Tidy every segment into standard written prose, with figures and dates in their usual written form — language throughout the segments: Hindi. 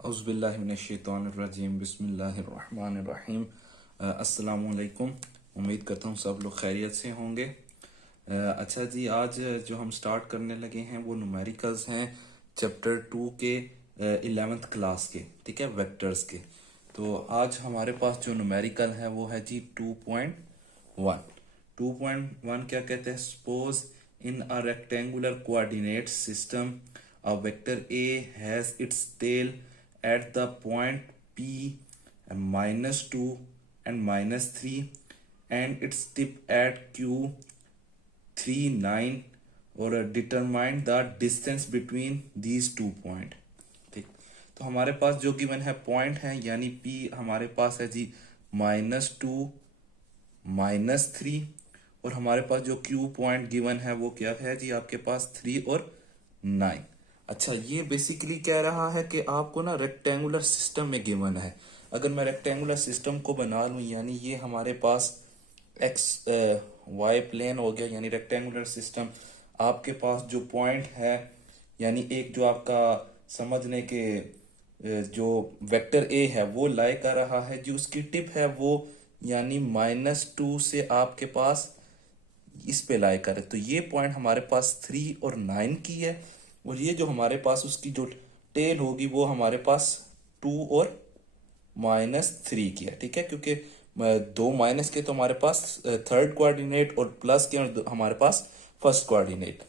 औज़ुबिल्लाहिमिनश्शैतानिर्रजीम बिस्मिल्लाहिर्रहमानिर्रहीम। अस्सलामुअलैकुम। उम्मीद करता हूँ सब लोग खैरियत से होंगे। अच्छा जी, आज जो हम स्टार्ट करने लगे हैं वो न्यूमेरिकल्स हैं चैप्टर 2 के 11th क्लास के, ठीक है, वेक्टर्स के। तो आज हमारे पास जो न्यूमेरिकल है वो है जी 2.1। 2.1 क्या कहते हैं? Suppose in a rectangular coordinate system a vector A has its tail at the point P and -2 and -3 and its tip at Q 3 9 और determine the distance between these two point। ठीक, तो हमारे पास जो गिवन है पॉइंट है यानी P हमारे पास है जी -2 -3 और हमारे पास जो Q पॉइंट गिवन है वो क्या है जी आपके पास 3 और 9। अच्छा, ये बेसिकली कह रहा है कि आपको ना रेक्टेंगुलर सिस्टम में गिवन है। अगर मैं रेक्टेंगुलर सिस्टम को बना लूं यानी ये हमारे पास एक्स वाई प्लेन हो गया यानी रेक्टेंगुलर सिस्टम। आपके पास जो पॉइंट है यानी एक जो आपका समझने के जो वेक्टर ए है वो लाई कर रहा है, जो उसकी टिप है वो यानी -2 से आपके पास इस पे लाई करे। तो ये पॉइंट हमारे पास 3 और 9 की है और ये जो हमारे पास उसकी जो टेल होगी वो हमारे पास 2 और -3 की है, ठीक है, क्योंकि दो माइनस के तो हमारे पास थर्ड कोऑर्डिनेट और प्लस के हमारे पास फर्स्ट कोऑर्डिनेट।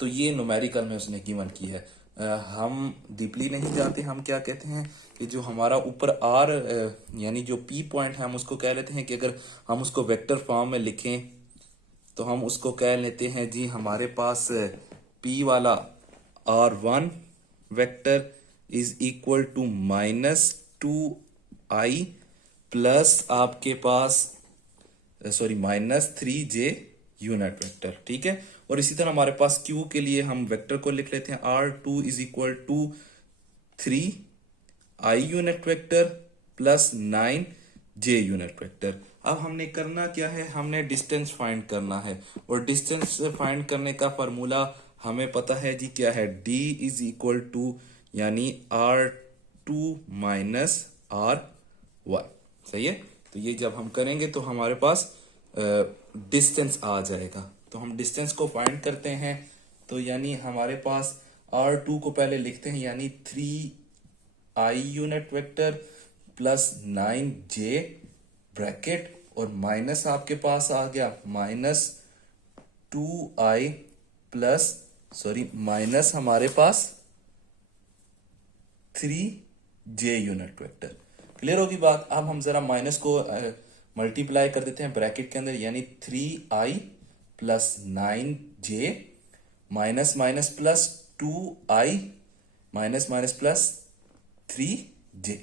तो ये न्यूमेरिकल में उसने गिवन की है। हम डीपली नहीं जाते, हम क्या कहते हैं कि जो हमारा ऊपर आर यानी जो पी पॉइंट है हम उसको कह लेते हैं कि अगर हम उसको वेक्टर फॉर्म में लिखें तो हम उसको कह लेते हैं जी हमारे पास P वाला R1 vector is equal to -2i plus आपके पास -3j यूनिट वेक्टर, ठीक है। और इसी तरह हमारे पास Q के लिए हम वेक्टर को लिख लेते हैं R2 is equal to 3i unit vector plus 9j unit vector. अब हमने करना क्या है, हमने डिस्टेंस फाइंड करना है और डिस्टेंस फाइंड करने का फार्मूला हमें पता है जी क्या है, D इज इक्वल टू यानी R2 माइनस R1। सही है, तो ये जब हम करेंगे तो हमारे पास डिस्टेंस आ जाएगा। तो हम डिस्टेंस को फाइंड करते हैं तो यानी हमारे पास R2 को पहले लिखते हैं यानी 3i unit vector plus 9j bracket और माइनस आपके पास आ गया -2i प्लस माइनस हमारे पास 3j यूनिट वेक्टर। क्लियर होगी बात। अब हम जरा माइनस को मल्टीप्लाई कर देते हैं ब्रैकेट के अंदर यानी 3i plus 9j minus minus plus 2i minus minus plus 3j।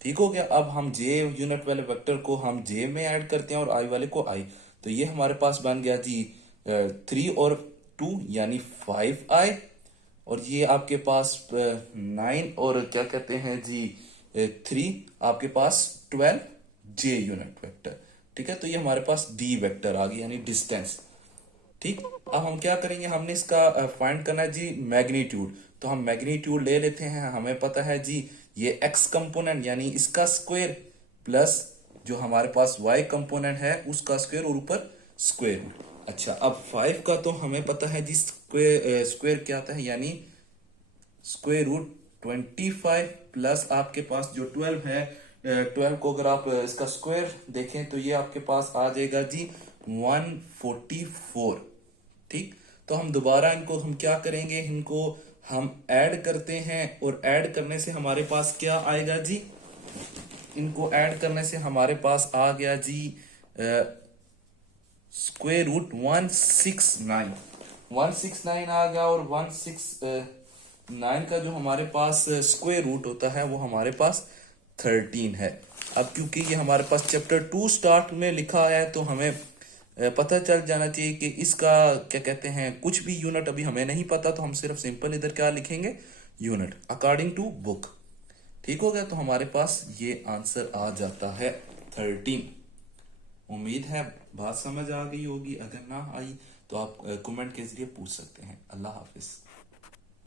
ठीक हो गया। अब हम j यूनिट वाले वेक्टर को हम j में ऐड करते हैं और i वाले को i। तो ये हमारे पास बन गया जी 3 और 2 यानी 5i और ये आपके पास 9 और क्या कहते हैं जी 3 आपके पास 12j यूनिट वेक्टर, ठीक है। तो ये हमारे पास d वेक्टर आ गई यानी डिस्टेंस। ठीक, अब हम क्या करेंगे, हमने इसका फाइंड करना है जी मैग्नीट्यूड। तो हम मैग्नीट्यूड ले लेते हैं, हमें पता है जी ये x कंपोनेंट यानी इसका स्क्वायर प्लस जो हमारे पास y कंपोनेंट है उसका स्क्वायर और ऊपर स्क्वायर रूट। अच्छा, अब 5 का तो हमें पता है जी स्क्वायर क्या आता है यानी स्क्वायर रूट 25 प्लस आपके पास जो 12 है 12 को अगर आप इसका स्क्वायर देखें तो ये आपके पास आ जाएगा जी 144। ठीक, तो हम दोबारा इनको हम क्या करेंगे, इनको हम ऐड करते हैं और ऐड करने से हमारे पास क्या आएगा जी, इनको ऐड करने से हमारे पास आ गया जी स्क्वायर रूट 169 आ गया और 169 का जो हमारे पास स्क्वायर रूट होता है वो हमारे पास 13 है। अब क्योंकि ये हमारे पास चैप्टर 2 स्टार्ट में लिखा आया है तो हमें पता चल जाना चाहिए कि इसका क्या कहते हैं, कुछ भी यूनिट अभी हमें नहीं पता तो हम सिर्फ सिंपल इधर क्या लिखेंगे, यूनिट अकॉर्डिंग टू बुक। ठीक हो गया, तो हमारे पास ये आंसर आ जाता है 13। उम्मीद है बात समझ आ गई होगी, अगर ना आई तो आप कमेंट के जरिए पूछ सकते हैं। अल्लाह हाफिज।